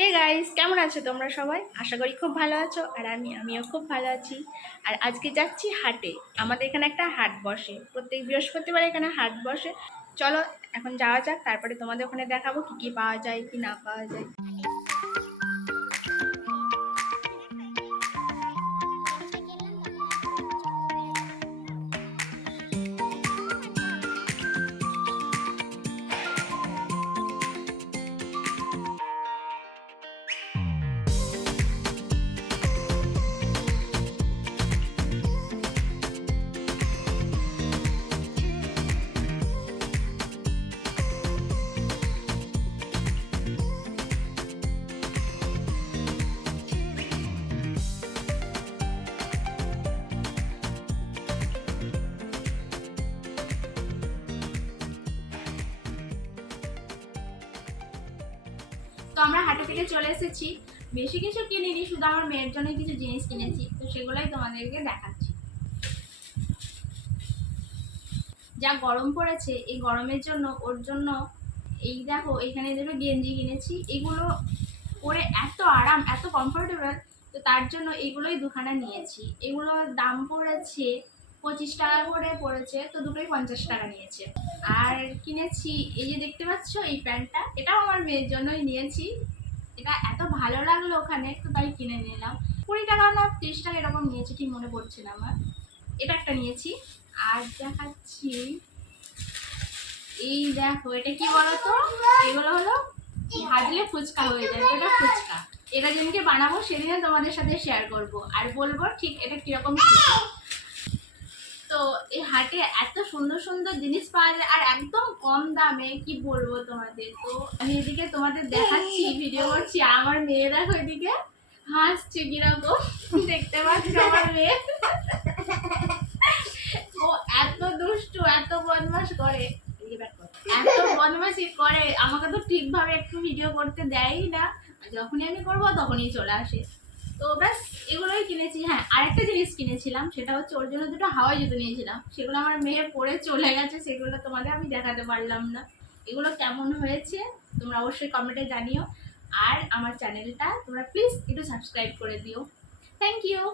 Hey guys, কেমন আছো তোমরা সবাই? আশা করি খুব ভালো আছো। আর আমিও খুব ভালো আছি। আর আজকে যাচ্ছি হাটে। আমাদের এখানে একটা হাট বসে, প্রত্যেক বৃহস্পতিবার এখানে হাট বসে। চলো এখন যাওয়া যাক, তারপরে তোমাদের ওখানে দেখাবো কি কি পাওয়া যায় কি না পাওয়া যায়। তো আমরা হাটে থেকে চলে এসেছি। বেশি কিছু কিনিনি, শুধু আমার মেয়ের জন্য কিছু জিনিস কিনেছি, তো সেগুলোই তোমাদেরকে দেখাচ্ছি। যা গরম পড়েছে, এই গরমের জন্য ওর জন্য এই দেখো এখানে দুটো গেঞ্জি কিনেছি। এগুলো পরে এত আরাম, এত কমফোর্টেবল, তো তার জন্য এগুলোই দুখানা নিয়েছি। এগুলোর দাম পড়েছে 25 টাকা করে পড়েছে, তো দুটোই 50 টাকা নিয়েছে। আর কিনেছি এই যে দেখতে পাচ্ছ এই প্যান্টটা, এটাও আমার মেয়ের জন্যই নিয়েছি। এটা এত ভালো লাগলো ওখানে, তো তাই কিনে নিলাম। 20 টাকা না 30 টাকা এরকম নিয়েছি, ঠিক মনে পড়ছে না আমার। এটা একটা নিয়েছি। আর দেখাচ্ছি, এই দেখো এটা কি বলতো, এগুলো হলো ভাজলে ফুচকা হয়ে যায়, এটা ফুচকা। এটা যেদিনকে বানাবো সেদিনে তোমাদের সাথে শেয়ার করব আর বলবো ঠিক এটা কিরকম খেতে। তো এই হাটে এত সুন্দর সুন্দর জিনিস পাওয়া যায় আর একদম কম দামে, কি বলবো তোমাদের। তো আমি এদিকে তোমাদের দেখাচ্ছি, ভিডিও করছি, আমার মেয়ে দেখো এদিকে হাসছে কিরকম, দেখতে পাচ্ছ আমার মেয়ে। ও এত দুষ্টু, এত বদমাশ করে, এত বদমাশি করে, আমাকে তো ঠিকভাবে একটু ভিডিও করতে দেয়ই না। যখনই আমি করবো তখনই চলে আসে। তো ব্যাস এগুলোই কিনেছি। হ্যাঁ, আরেকটা জিনিস কিনেছিলাম, সেটা হচ্ছে ওর জন্য দুটো হাওয়াই জুতো নিয়েছিলাম। সেগুলো আমার মেয়ে পরে চলে গেছে, সেগুলো তোমাদের আমি দেখাতে পারলাম না। এগুলো কেমন হয়েছে তোমরা অবশ্যই কমেন্টে জানিও। আর আমার চ্যানেলটা তোমরা প্লিজ একটু সাবস্ক্রাইব করে দিও। Thank you.